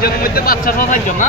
চারজনের মধ্যে বাচ্চা সহ চারজন না।